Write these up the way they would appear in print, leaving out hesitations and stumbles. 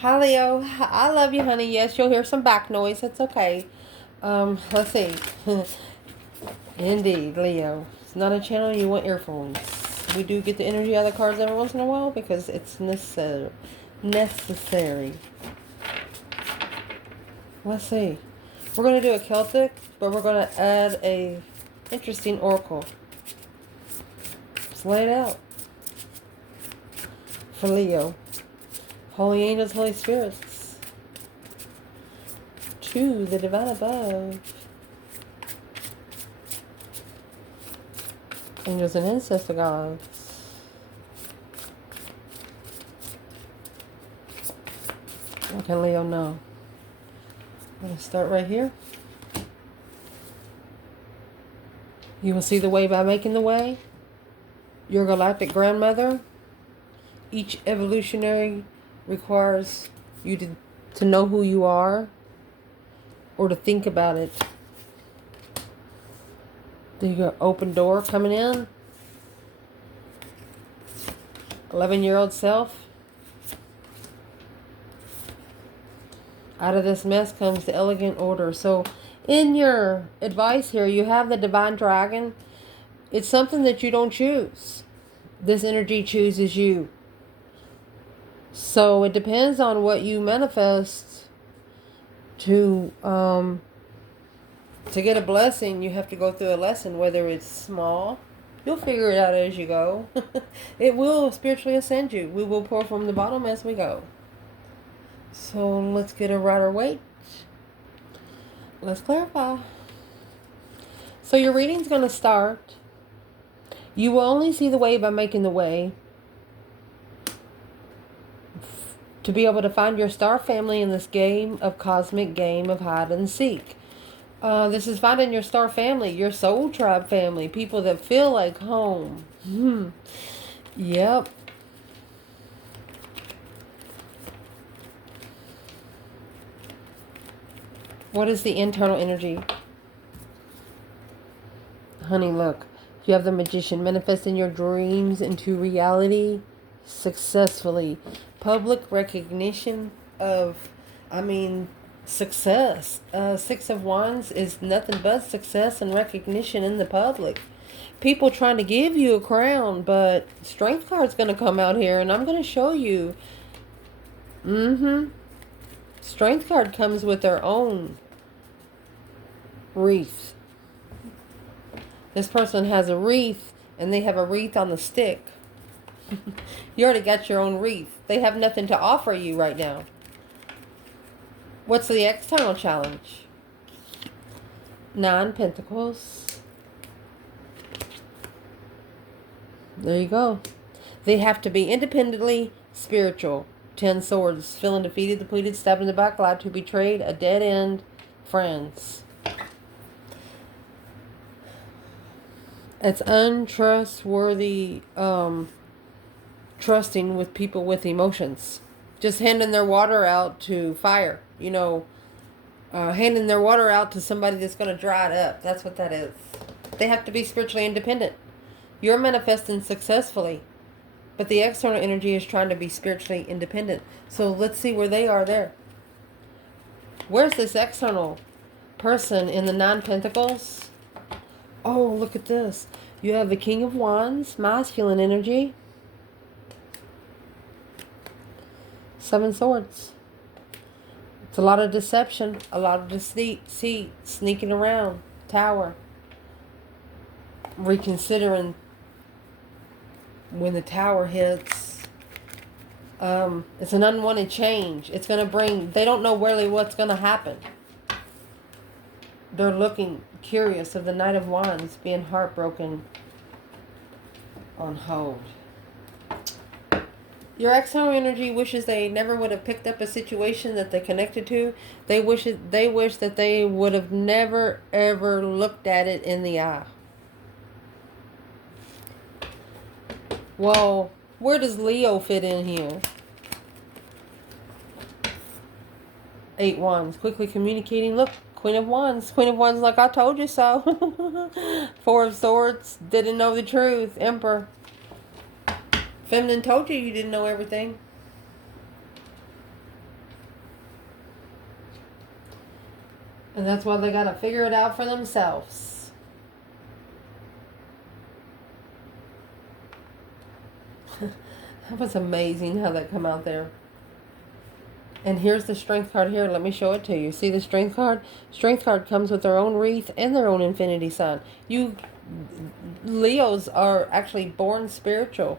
Hi, Leo. I love you, honey. Yes, you'll hear some back noise. It's okay. Let's see. Indeed, Leo. It's not a channel you want earphones. We do get the energy out of the cards every once in a while because it's necessary. Necessary. Let's see. We're going to do a Celtic, but we're going to add a interesting oracle. Let's lay it out for Leo. Holy angels, holy spirits. To the divine above. Angels and ancestor gods. What can Leo know? I'm going to start right here. You will see the way by making the way. Your galactic grandmother. Each evolutionary requires you to know who you are or to think about it. There you go. Open door coming in. 11-year-old self. Out of this mess comes the elegant order. So in your advice here, you have the divine dragon. It's something that you don't choose. This energy chooses you. So it depends on what you manifest to get a blessing. You have to go through a lesson, whether it's small. You'll figure it out as you go. It will spiritually ascend you. We will pour from the bottom as we go. So let's get a rider weight. Let's clarify. So your reading's going to start. You will only see the way by making the way. To be able to find your star family in this game of cosmic game of hide and seek. This is finding your star family, your soul tribe family, people that feel like home. Yep. What is the internal energy? Honey, look. You have the magician manifesting your dreams into reality successfully. Public recognition of, success. 6 of Wands is nothing but success and recognition in the public. People trying to give you a crown, but Strength card's going to come out here, and I'm going to show you. Strength card comes with their own wreath. This person has a wreath, and they have a wreath on the stick. You already got your own wreath. They have nothing to offer you right now. What's the external challenge? 9 Pentacles. There you go. They have to be independently spiritual. 10 Swords. Feeling defeated, depleted, stabbed in the back, lied to, betrayed, a dead end, friends. It's untrustworthy trusting with people with emotions. Just handing their water out to fire. Handing their water out to somebody that's going to dry it up. That's what that is. They have to be spiritually independent. You're manifesting successfully, but the external energy is trying to be spiritually independent. So let's see where they are there. Where's this external person in the 9 Pentacles? Oh, look at this. You have the King of Wands, masculine energy. 7 Swords. It's a lot of deception, a lot of deceit, sneaking around, Tower. Reconsidering when the Tower hits. It's an unwanted change. It's going to bring, they don't know really what's going to happen. They're looking curious of the Knight of Wands being heartbroken on hold. Your external energy wishes they never would have picked up a situation that they connected to. They wish that they would have never ever looked at it in the eye. Well, where does Leo fit in here? 8 Wands, quickly communicating. Look, Queen of Wands. Queen of Wands, like I told you so. 4 of Swords, didn't know the truth. Emperor. Feminine told you didn't know everything. And that's why they got to figure it out for themselves. That was amazing how that come out there. And here's the strength card here. Let me show it to you. See the strength card? Strength card comes with their own wreath and their own infinity sign. You Leos are actually born spiritual.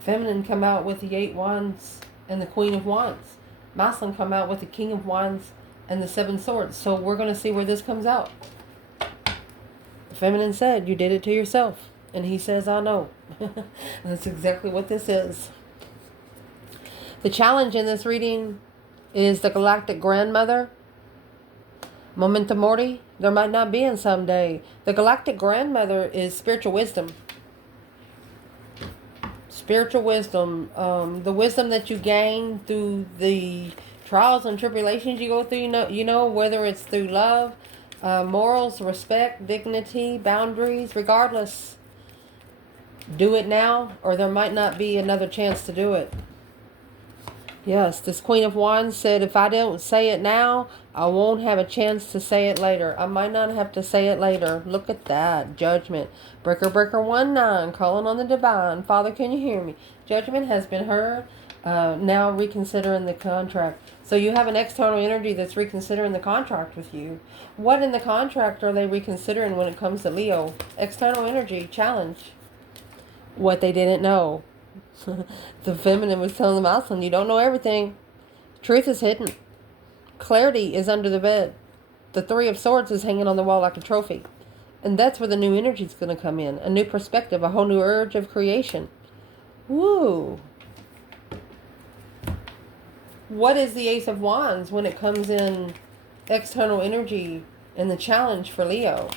Feminine come out with the 8 wands and the Queen of Wands. Masculine come out with the King of Wands and the 7 swords. So we're going to see where this comes out. Feminine said, you did it to yourself. And he says, I know. That's exactly what this is. The challenge in this reading is the Galactic Grandmother. Memento Mori. There might not be in someday. The Galactic Grandmother is spiritual wisdom. Spiritual wisdom. The wisdom that you gain through the trials and tribulations you go through. You know whether it's through love, morals, respect, dignity, boundaries, regardless. Do it now, or there might not be another chance to do it. Yes, this Queen of Wands said, if I don't say it now, I won't have a chance to say it later. I might not have to say it later. Look at that. Judgment. Breaker, breaker, 1-9. Calling on the divine. Father, can you hear me? Judgment has been heard. Now reconsidering the contract. So you have an external energy that's reconsidering the contract with you. What in the contract are they reconsidering when it comes to Leo? External energy. Challenge. What they didn't know. The feminine was telling the masculine, you don't know everything. Truth is hidden. Clarity is under the bed. The 3 of Swords is hanging on the wall like a trophy. And that's where the new energy is going to come in. A new perspective, a whole new urge of creation. Woo! What is the Ace of Wands when it comes in external energy and the challenge for Leo?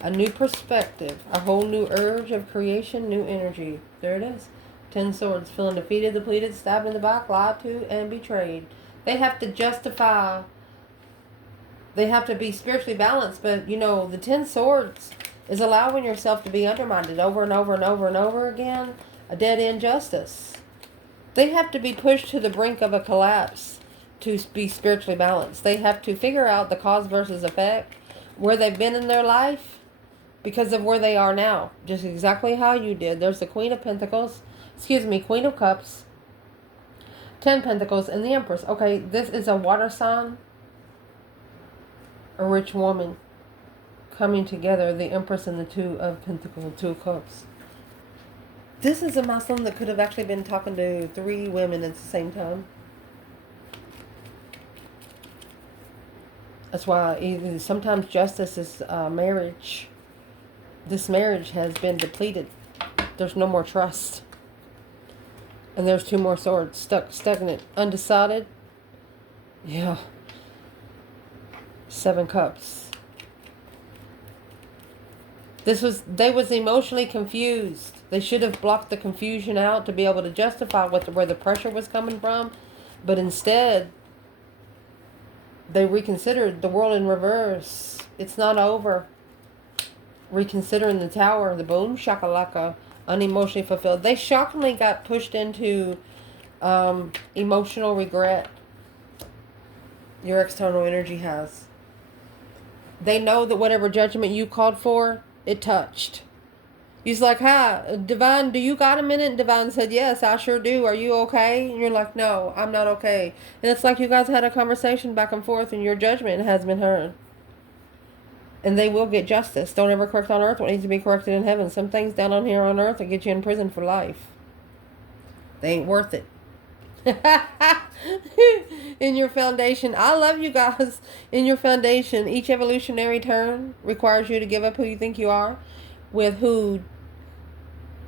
A new perspective, a whole new urge of creation, new energy. There it is. 10 swords, feeling defeated, depleted, stabbed in the back, lied to, and betrayed. They have to justify, they have to be spiritually balanced, but you know, the 10 swords is allowing yourself to be undermined over and over and over and over again. A dead-end justice. They have to be pushed to the brink of a collapse to be spiritually balanced. They have to figure out the cause versus effect, where they've been in their life, because of where they are now. Just exactly how you did. There's the Queen of Pentacles. Queen of Cups, 10 Pentacles, and the Empress. Okay, this is a water sign, a rich woman coming together, the Empress and the 2 of Pentacles, 2 of Cups. This is a masculine that could have actually been talking to 3 women at the same time. That's why sometimes justice is marriage. This marriage has been depleted. There's no more trust. And there's 2 more swords. Stagnant. Undecided. Yeah. 7 cups. They was emotionally confused. They should have blocked the confusion out to be able to justify where the pressure was coming from. But instead, they reconsidered the world in reverse. It's not over. Reconsidering the Tower, the boom shakalaka. Unemotionally fulfilled. They shockingly got pushed into emotional regret. Your external energy has. They know that whatever judgment you called for, it touched. He's like, hi, Divine, do you got a minute? And Divine said, yes, I sure do. Are you okay? And you're like, no, I'm not okay. And it's like you guys had a conversation back and forth and your judgment has been heard. And they will get justice. Don't ever correct on earth what needs to be corrected in heaven. Some things down on here on earth will get you in prison for life. They ain't worth it. In your foundation, I love you guys. In your foundation, each evolutionary turn requires you to give up who you think you are with who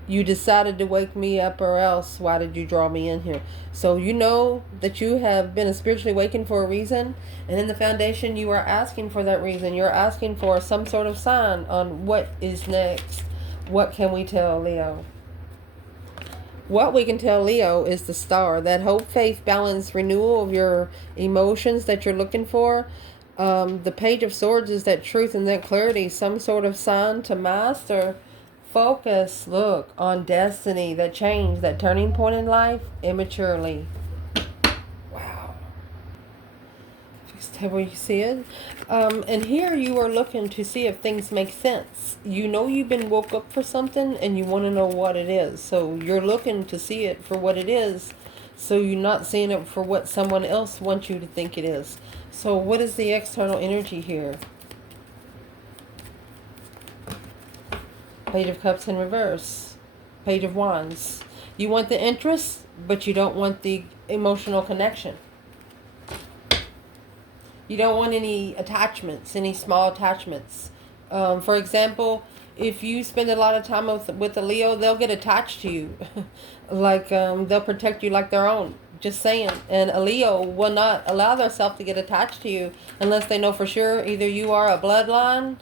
you decided to wake me up, or else why did you draw me in here? So you know that you have been spiritually awakened for a reason, and in the foundation you are asking for that reason. You're asking for some sort of sign on what is next. What can we tell Leo? What we can tell Leo is the Star. That hope, faith, balance, renewal of your emotions that you're looking for. The Page of Swords is that truth and that clarity. Some sort of sign to master. Focus, look, on destiny, that change, that turning point in life, immaturely. Wow. that where you see it? And here you are looking to see if things make sense. You know you've been woke up for something and you want to know what it is. So you're looking to see it for what it is. So you're not seeing it for what someone else wants you to think it is. So what is the external energy here? Page of Cups in reverse. Page of Wands. You want the interest, but you don't want the emotional connection. You don't want any attachments, any small attachments. For example, if you spend a lot of time with a Leo, they'll get attached to you. Like they'll protect you like their own. Just saying. And a Leo will not allow themselves to get attached to you unless they know for sure either you are a bloodline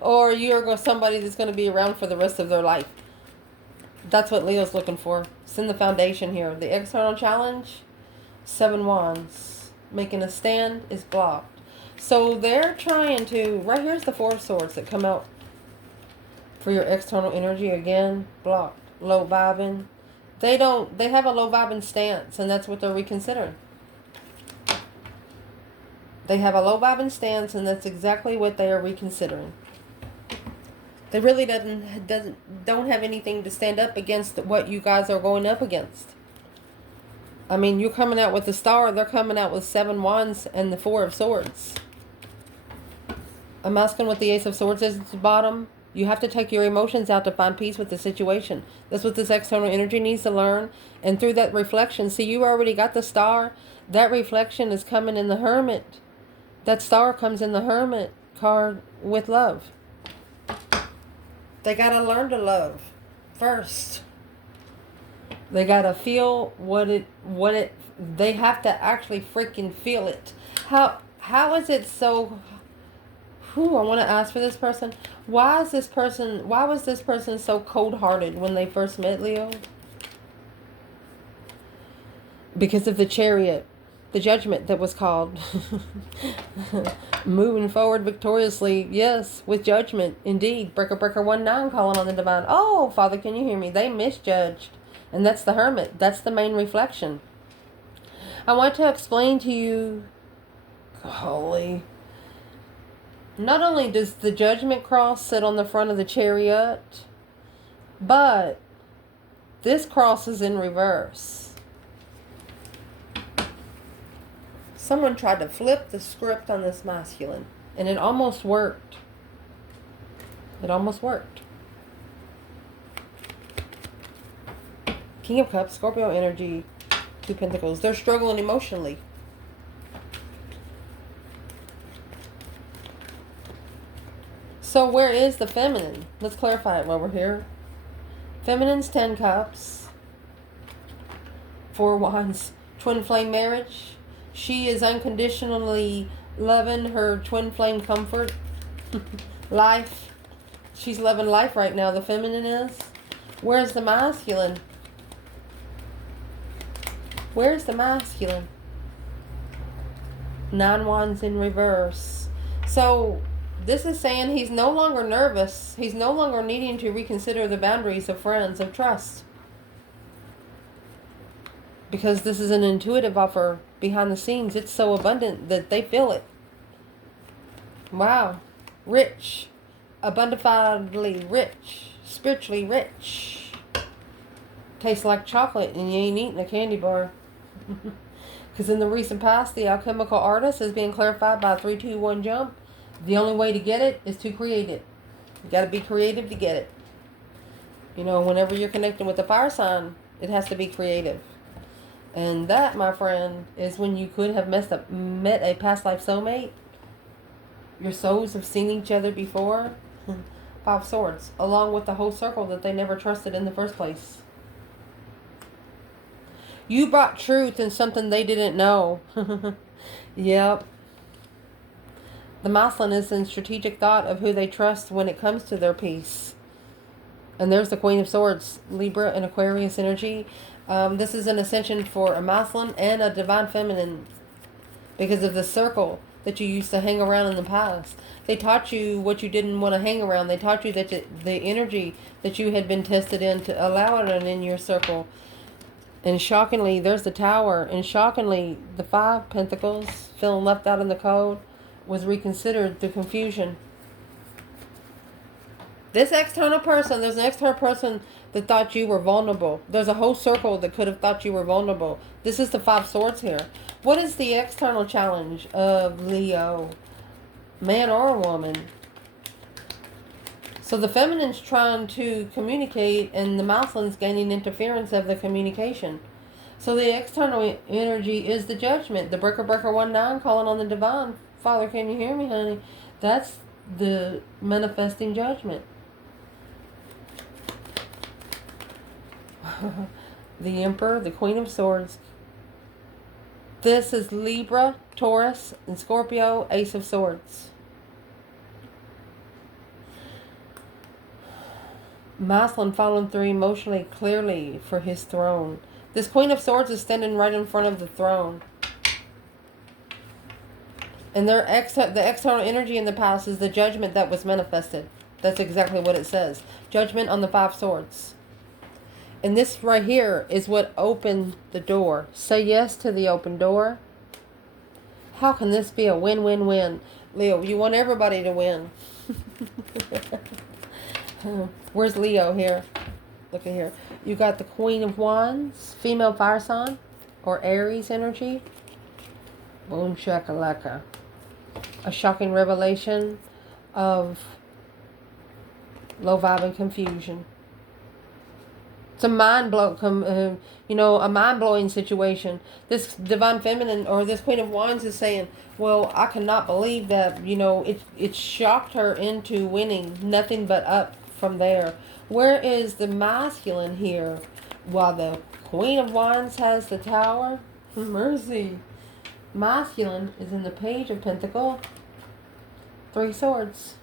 or you're somebody that's going to be around for the rest of their life. That's what Leo's looking for. It's in the foundation here. The external challenge, 7 Wands. Making a stand is blocked. So they're trying to, right here's the 4 of Swords that come out for your external energy. Again, blocked. Low vibing. They have a low vibing stance, and that's what they're reconsidering. They have a low vibing stance, and that's exactly what they are reconsidering. They really don't have anything to stand up against what you guys are going up against. I mean, you're coming out with the Star. They're coming out with 7 Wands and the 4 of Swords. I'm asking what the Ace of Swords is at the bottom. You have to take your emotions out to find peace with the situation. That's what this external energy needs to learn. And through that reflection, see, you already got the Star. That reflection is coming in the Hermit. That Star comes in the Hermit card with love. They got to learn to love first. They got to feel they have to actually freaking feel it. How is it so, I want to ask for this person. Why was this person so cold-hearted when they first met, Leo? Because of the Chariot, the Judgment that was called. Moving forward victoriously, yes, with judgment, indeed. Breaker 19 calling on the divine. Oh, Father, can you hear me? They misjudged. And that's the Hermit. That's the main reflection. I want to explain to you, golly, not only does the Judgment cross sit on the front of the Chariot, but this cross is in reverse. Someone tried to flip the script on this masculine, and it almost worked. It almost worked. King of Cups, Scorpio energy, 2 Pentacles. They're struggling emotionally. So where is the feminine? Let's clarify it while we're here. Feminine's 10 Cups, 4 Wands, twin flame marriage. She is unconditionally loving her twin flame comfort. Life. She's loving life right now, the feminine is. Where's the masculine? Where's the masculine? 9 Wands in reverse. So this is saying he's no longer nervous. He's no longer needing to reconsider the boundaries of friends, of trust. Because this is an intuitive offer behind the scenes. It's so abundant that they feel it. Wow. Rich. Abundantly rich. Spiritually rich. Tastes like chocolate and you ain't eating a candy bar. Because in the recent past, the alchemical artist is being clarified by a 3-2-1 jump. The only way to get it is to create it. You got to be creative to get it. You know, whenever you're connecting with the fire sign, it has to be creative. And that, my friend, is when you could have met a past life soulmate. Your souls have seen each other before. 5 Swords. Along with the whole circle that they never trusted in the first place. You brought truth in something they didn't know. Yep. The masculine is in strategic thought of who they trust when it comes to their peace. And there's the Queen of Swords, Libra and Aquarius energy. This is an ascension for a masculine and a divine feminine because of the circle that you used to hang around in the past. They taught you what you didn't want to hang around. They taught you that the energy that you had been tested in to allow it in your circle. And shockingly, there's the Tower. And shockingly, the Five Pentacles, feeling left out in the cold, was reconsidered through confusion. This external person, there's an external person that thought you were vulnerable. There's a whole circle that could have thought you were vulnerable. This is the Five Swords here. What is the external challenge of Leo? Man or woman? So the feminine's trying to communicate and the masculine's gaining interference of the communication. So the external energy is the Judgment. The breaker 19 calling on the divine. Father, can you hear me, honey? That's the manifesting judgment. The Emperor, the Queen of Swords. This is Libra, Taurus, and Scorpio, Ace of Swords. Masculine following through emotionally clearly for his throne. This Queen of Swords is standing right in front of the throne. And the external energy in the past is the judgment that was manifested. That's exactly what it says. Judgment on the Five Swords. And this right here is what opened the door. Say yes to the open door. How can this be a win-win-win? Leo, you want everybody to win. Where's Leo here? Look at here. You got the Queen of Wands, female fire sign, or Aries energy. Boom shakalaka. A shocking revelation of low vibe and confusion. It's a a mind-blowing situation. This divine feminine or this Queen of Wands is saying, well, I cannot believe that, it shocked her into winning. Nothing but up from there. Where is the masculine here? While the Queen of Wands has the Tower. Mercy. Masculine is in the Page of Pentacles. 3 Swords.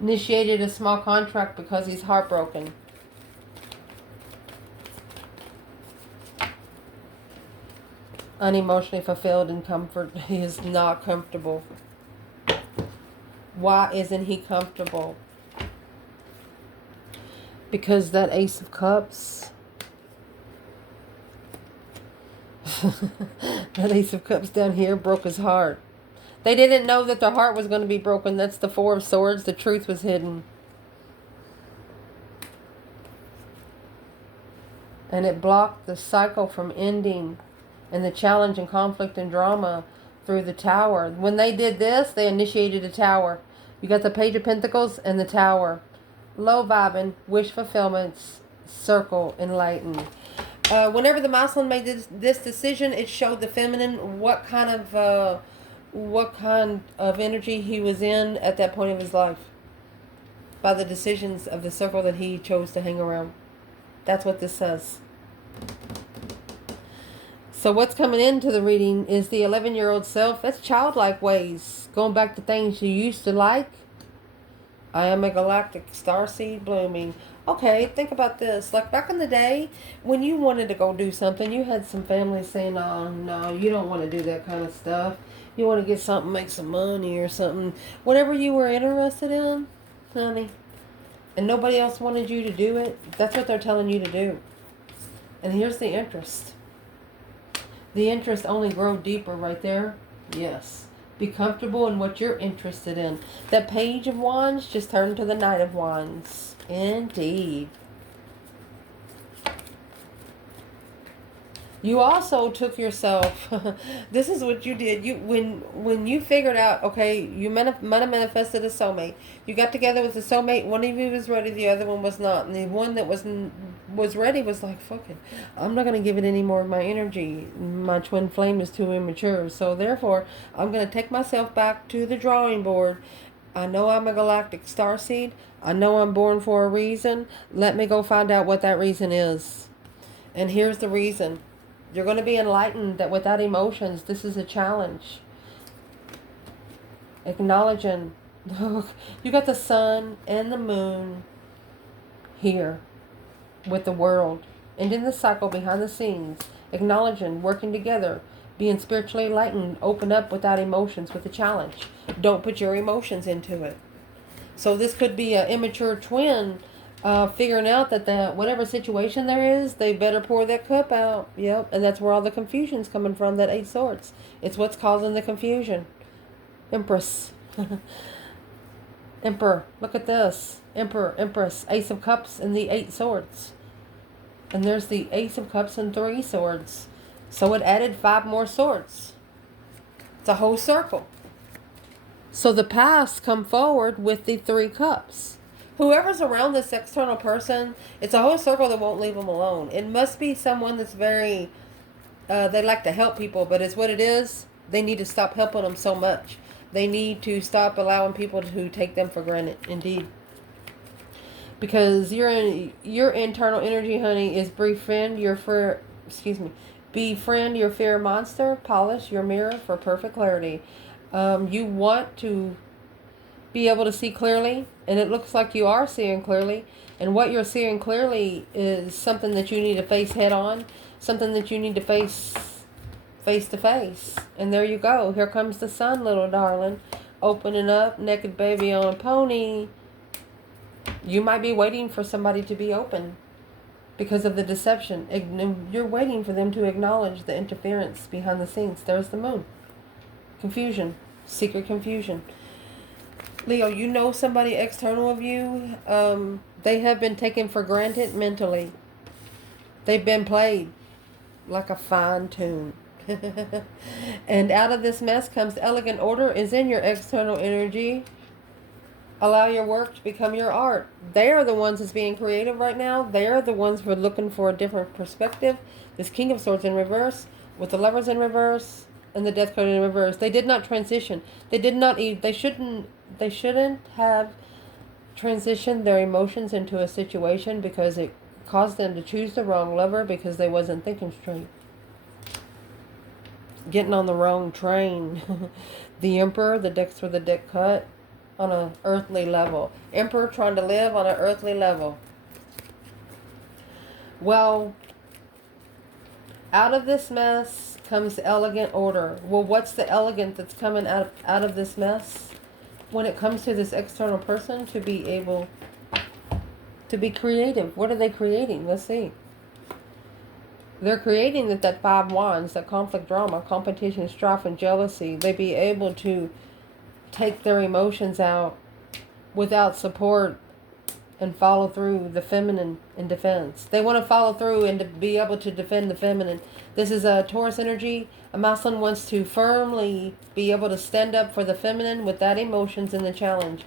Initiated a small contract because he's heartbroken. Unemotionally fulfilled and comfort. He is not comfortable. Why isn't he comfortable? Because that Ace of Cups. That Ace of Cups down here broke his heart. They didn't know that their heart was going to be broken. That's the Four of Swords. The truth was hidden. And it blocked the cycle from ending. And the challenge and conflict and drama through the Tower. When they did this, they initiated a Tower. You got the Page of Pentacles and the Tower. Low vibing, wish fulfillments, circle, enlightened. Whenever the masculine made this decision, it showed the feminine what kind of energy he was in at that point of his life. By the decisions of the circle that he chose to hang around. That's what this says. So what's coming into the reading is the 11-year-old self. That's childlike ways. Going back to things you used to like. I am a galactic starseed blooming. Okay, think about this. Like back in the day, when you wanted to go do something, you had some family saying, oh, no, you don't want to do that kind of stuff. You want to get something, make some money or something. Whatever you were interested in, honey. And nobody else wanted you to do it. That's what they're telling you to do. And here's the interest. The interest only grow deeper right there. Yes. Be comfortable in what you're interested in. That Page of Wands just turned to the Knight of Wands. Indeed. You also took yourself. This is what you did. When you figured out, okay, you might have manifested a soulmate. You got together with the soulmate. One of you was ready, the other one was not. And the one that was ready was like, fuck it. I'm not going to give it any more of my energy. My twin flame is too immature. So therefore, I'm going to take myself back to the drawing board. I know I'm a galactic starseed. I know I'm born for a reason. Let me go find out what that reason is. And here's the reason. You're going to be enlightened that without emotions, this is a challenge. Acknowledging. You got the sun and the moon here with the world. And in the cycle behind the scenes. Acknowledging, working together. Being spiritually enlightened. Open up without emotions with a challenge. Don't put your emotions into it. So this could be an immature twin Figuring out that whatever situation there is, they better pour that cup out. Yep, and that's where all the confusion's coming from, that 8 swords. It's what's causing the confusion. Empress. Emperor, look at this. Emperor, Empress, Ace of Cups, and the 8 swords. And there's the Ace of Cups and 3 swords. So it added 5 more swords. It's a whole circle. So the past come forward with the 3 cups. Whoever's around this external person, it's a whole circle that won't leave them alone. It must be someone that's very, they like to help people, but it's what it is. They need to stop helping them so much. They need to stop allowing people to take them for granted, indeed. Because your internal energy, honey, is befriend your fear monster, polish your mirror for perfect clarity. You want to be able to see clearly, and it looks like you are seeing clearly, and what you're seeing clearly is something that you need to face head on, something that you need to face to face. And there you go. Here comes the sun, little darling, opening up, naked baby on a pony. You might be waiting for somebody to be open because of the deception. You're waiting for them to acknowledge the interference behind the scenes. There's the moon. Confusion. Secret confusion. Leo, you know somebody external of you. They have been taken for granted mentally. They've been played like a fine tune. And out of this mess comes elegant order is in your external energy. Allow your work to become your art. They are the ones that's being creative right now. They are the ones who are looking for a different perspective. This King of Swords in reverse, with the Lovers in reverse, and the Death card in reverse. They did not transition. They shouldn't have transitioned their emotions into a situation because it caused them to choose the wrong lover because they wasn't thinking straight. Getting on the wrong train. The Emperor, the decks were the deck cut on an earthly level. Emperor trying to live on an earthly level. Well, out of this mess comes elegant order. Well, what's the elegant that's coming out of this mess? When it comes to this external person, to be able to be creative. What are they creating? Let's see. They're creating that 5 wands, that conflict, drama, competition, strife, and jealousy. They be able to take their emotions out without support and follow through the feminine in defense. They want to follow through and to be able to defend the feminine. This is a Taurus energy. A masculine wants to firmly be able to stand up for the feminine without emotions in the challenge.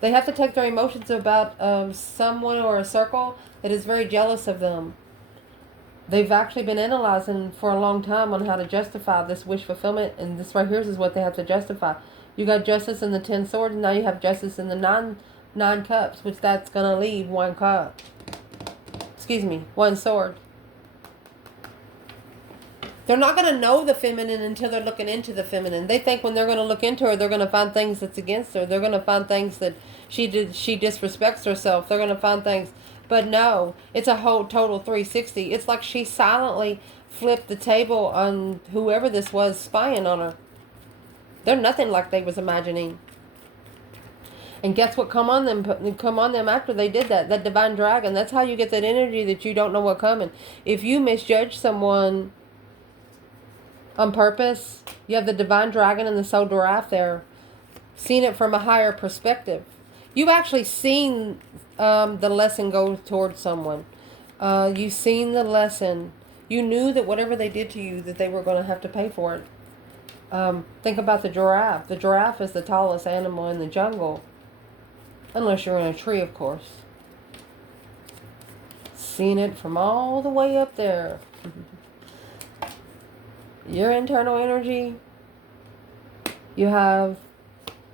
They have to take their emotions about someone or a circle that is very jealous of them. They've actually been analyzing for a long time on how to justify this wish fulfillment, and this right here is what they have to justify. You got justice in the 10 swords, and now you have justice in the nine cups, which that's going to leave 1 cup. Excuse me, 1 sword. They're not going to know the feminine until they're looking into the feminine. They think when they're going to look into her, they're going to find things that's against her. They're going to find things that she disrespects herself. They're going to find things. But no, it's a whole total 360. It's like she silently flipped the table on whoever this was spying on her. They're nothing like they was imagining. And guess what come on them after they did that? That divine dragon. That's how you get that energy that you don't know what coming. If you misjudge someone on purpose, you have the divine dragon and the soul giraffe there. Seeing it from a higher perspective. You've actually seen the lesson go towards someone. You've seen the lesson. You knew that whatever they did to you, that they were going to have to pay for it. Think about the giraffe. The giraffe is the tallest animal in the jungle. Unless you're in a tree, of course. Seen it from all the way up there. Your internal energy. You have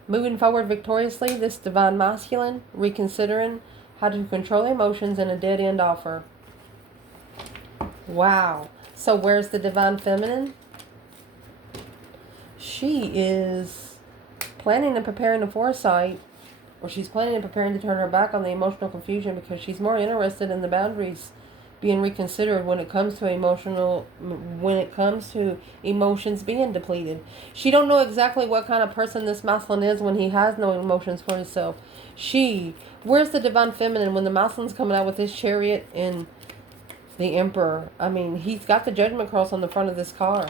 moving forward victoriously, this divine masculine, reconsidering how to control emotions in a dead end offer. Wow. So where's the divine feminine? She is planning and preparing a foresight, or she's planning and preparing to turn her back on the emotional confusion because she's more interested in the boundaries being reconsidered when it comes to emotions being depleted. She don't know exactly what kind of person this masculine is when he has no emotions for himself. Where's the divine feminine when the masculine's coming out with his chariot and the emperor? I mean, he's got the judgment cross on the front of this car.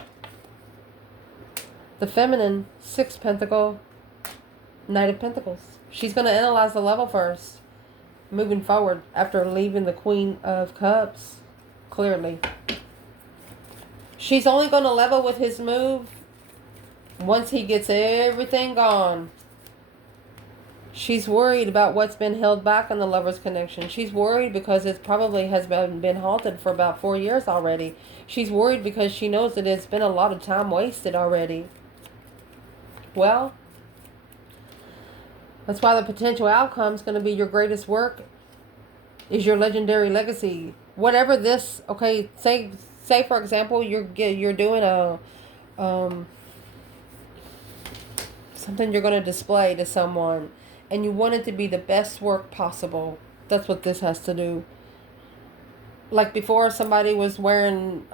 The feminine, 6 pentacle, Knight of Pentacles. She's going to analyze the level first, moving forward after leaving the Queen of Cups, clearly. She's only going to level with his move once he gets everything gone. She's worried about what's been held back in the Lover's connection. She's worried because it probably has been halted for about 4 years already. She's worried because she knows that it's been a lot of time wasted already. Well, that's why the potential outcome is going to be your greatest work is your legendary legacy. Whatever this, okay, say for example, you're doing a something you're going to display to someone, and you want it to be the best work possible. That's what this has to do. Like before, somebody was wearing,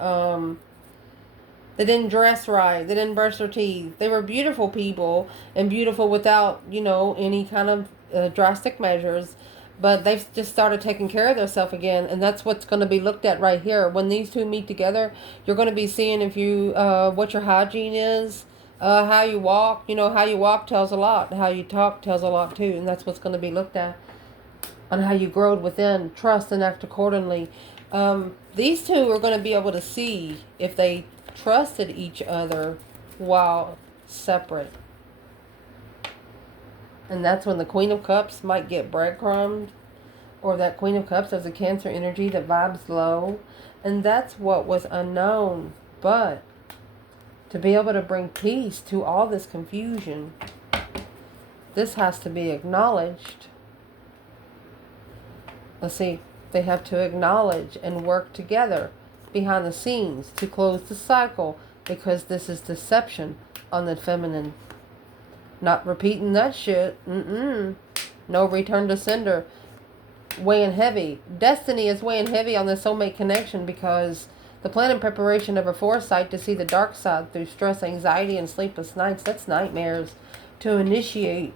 they didn't dress right. They didn't brush their teeth. They were beautiful people and beautiful without, any kind of drastic measures. But they've just started taking care of themselves again. And that's what's going to be looked at right here. When these two meet together, you're going to be seeing if you, what your hygiene is, how you walk. How you walk tells a lot. How you talk tells a lot too. And that's what's going to be looked at. On how you growed within, trust and act accordingly. These two are going to be able to see if they trusted each other while separate. And that's when the Queen of Cups might get breadcrumbed. Or that Queen of Cups has a Cancer energy that vibes low. And that's what was unknown. But to be able to bring peace to all this confusion, this has to be acknowledged. Let's see. They have to acknowledge and work together behind the scenes to close the cycle, because this is deception on the feminine. Not repeating that shit. No return to sender. Weighing heavy. Destiny is weighing heavy on the soulmate connection, because the plan and preparation of a foresight to see the dark side through stress, anxiety, and sleepless nights. That's nightmares. To initiate.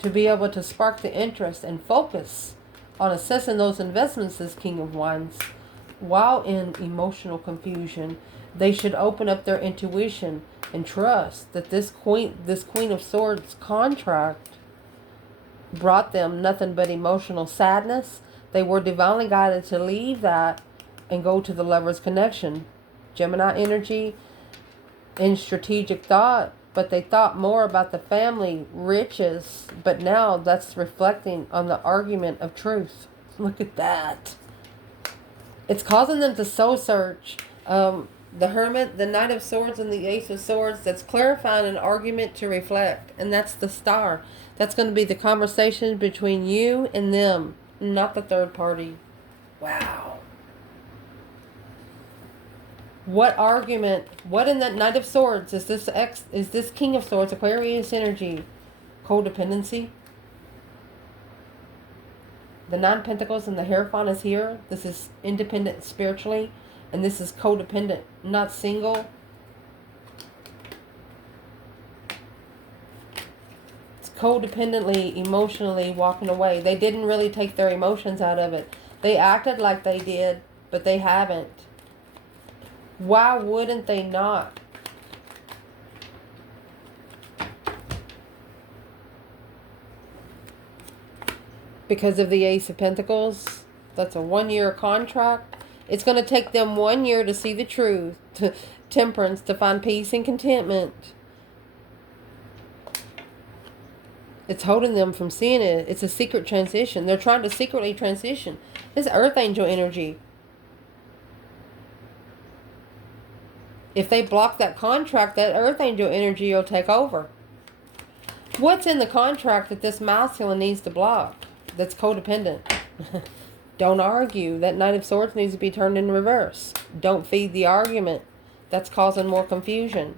To be able to spark the interest and focus on assessing those investments as King of Wands. While in emotional confusion, they should open up their intuition and trust that this Queen of Swords contract brought them nothing but emotional sadness. They were divinely guided to leave that and go to the Lover's connection. Gemini energy in strategic thought, but they thought more about the family riches, but now that's reflecting on the argument of truth. Look at that. It's causing them to soul search. The Hermit, the Knight of Swords, and the Ace of Swords, that's clarifying an argument to reflect. And that's the Star. That's going to be the conversation between you and them, not the third party. Wow. What argument? What in that Knight of Swords is this? Is this King of Swords? Aquarius energy, codependency. The 9 Pentacles and the Hierophant is here. This is independent spiritually, and this is codependent, not single. It's codependently, emotionally walking away. They didn't really take their emotions out of it. They acted like they did, but they haven't. Why wouldn't they not? Because of the Ace of Pentacles. That's a 1-year contract. It's going to take them 1 year to see the truth. To temperance, to find peace and contentment. It's holding them from seeing it. It's a secret transition. They're trying to secretly transition. This Earth Angel energy. If they block that contract, that Earth Angel energy will take over. What's in the contract that this masculine needs to block? That's codependent. Don't argue. That Knight of Swords needs to be turned in reverse. Don't feed the argument. That's causing more confusion.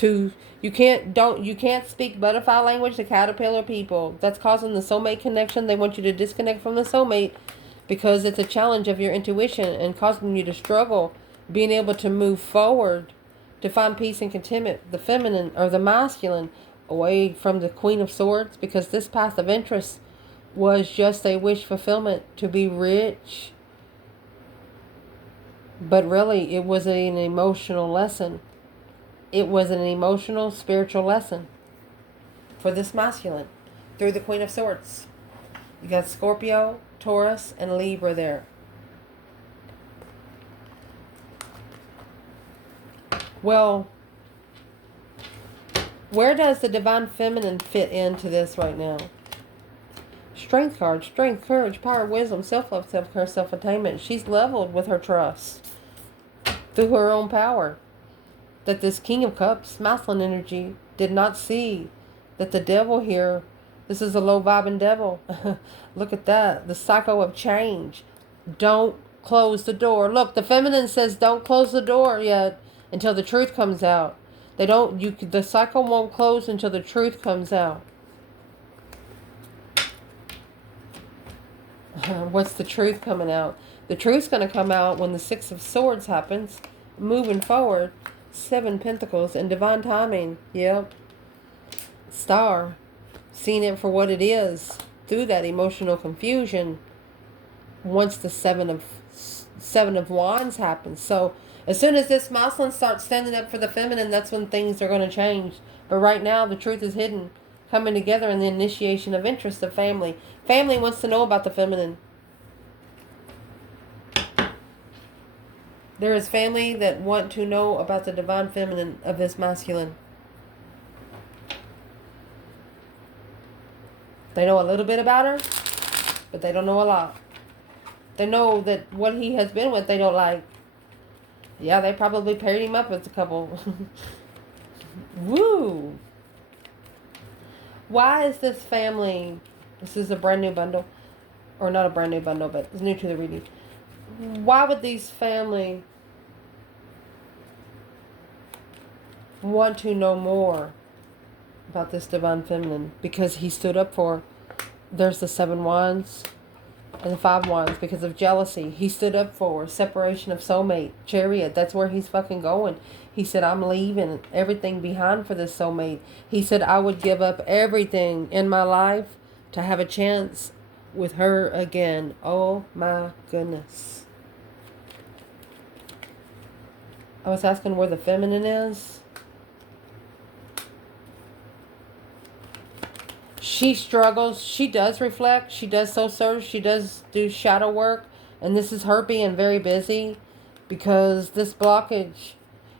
You can't speak butterfly language to caterpillar people. That's causing the soulmate connection. They want you to disconnect from the soulmate because it's a challenge of your intuition and causing you to struggle being able to move forward to find peace and contentment. The feminine or the masculine away from the Queen of Swords, because this path of interest was just a wish fulfillment to be rich. But really, it was an emotional lesson. It was an emotional, spiritual lesson for this masculine through the Queen of Swords. You got Scorpio, Taurus, and Libra there. Well, where does the Divine Feminine fit into this right now? Strength card. Strength, courage, power, wisdom, self-love, self-care, self-attainment. She's leveled with her trust through her own power. That this King of Cups, masculine energy, did not see that the devil here, this is a low-vibing devil. Look at that. The cycle of change. Don't close the door. Look, the feminine says don't close the door yet until the truth comes out. The cycle won't close until the truth comes out. What's the truth coming out? The truth's going to come out when the Six of Swords happens. Moving forward. 7 Pentacles and divine timing. Yep. Star. Seeing it for what it is. Through that emotional confusion. Once the Seven of Wands happens. So as soon as this masculine starts standing up for the feminine, that's when things are going to change. But right now, the truth is hidden. Coming together in the initiation of interest of family. Family wants to know about the feminine. There is family that want to know about the divine feminine of this masculine. They know a little bit about her, but they don't know a lot. They know that what he has been with, they don't like. Yeah, they probably paired him up with a couple. Woo! Why is this family... This is a brand new bundle. Or not a brand new bundle, but it's new to the reading. Why would these family want to know more about this divine feminine? Because he stood up for... There's the 7 Wands and the 5 Wands because of jealousy. He stood up for separation of soulmate. Chariot, that's where he's fucking going. He said, I'm leaving everything behind for this soulmate. He said, I would give up everything in my life to have a chance with her again. Oh my goodness. I was asking where the feminine is. She struggles. She does reflect. She does soul search. She does do shadow work. And this is her being very busy because this blockage,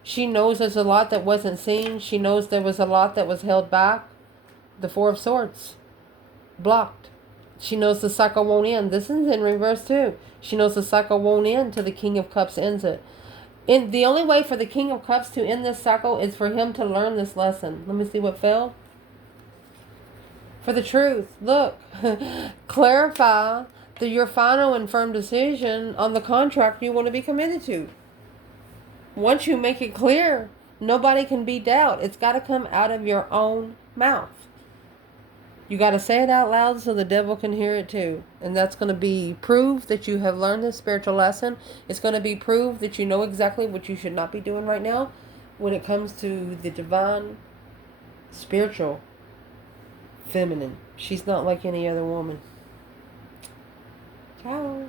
she knows there's a lot that wasn't seen. She knows there was a lot that was held back. The 4 of Swords. Blocked. She knows the cycle won't end. This is in reverse too. She knows the cycle won't end till the King of Cups ends it. And the only way for the King of Cups to end this cycle is for him to learn this lesson. Let me see what fell. For the truth. Look. Clarify your final and firm decision on the contract you want to be committed to. Once you make it clear, nobody can be doubt. It's got to come out of your own mouth. You got to say it out loud so the devil can hear it too. And that's going to be proof that you have learned this spiritual lesson. It's going to be proof that you know exactly what you should not be doing right now when it comes to the divine, spiritual, feminine. She's not like any other woman. Ciao.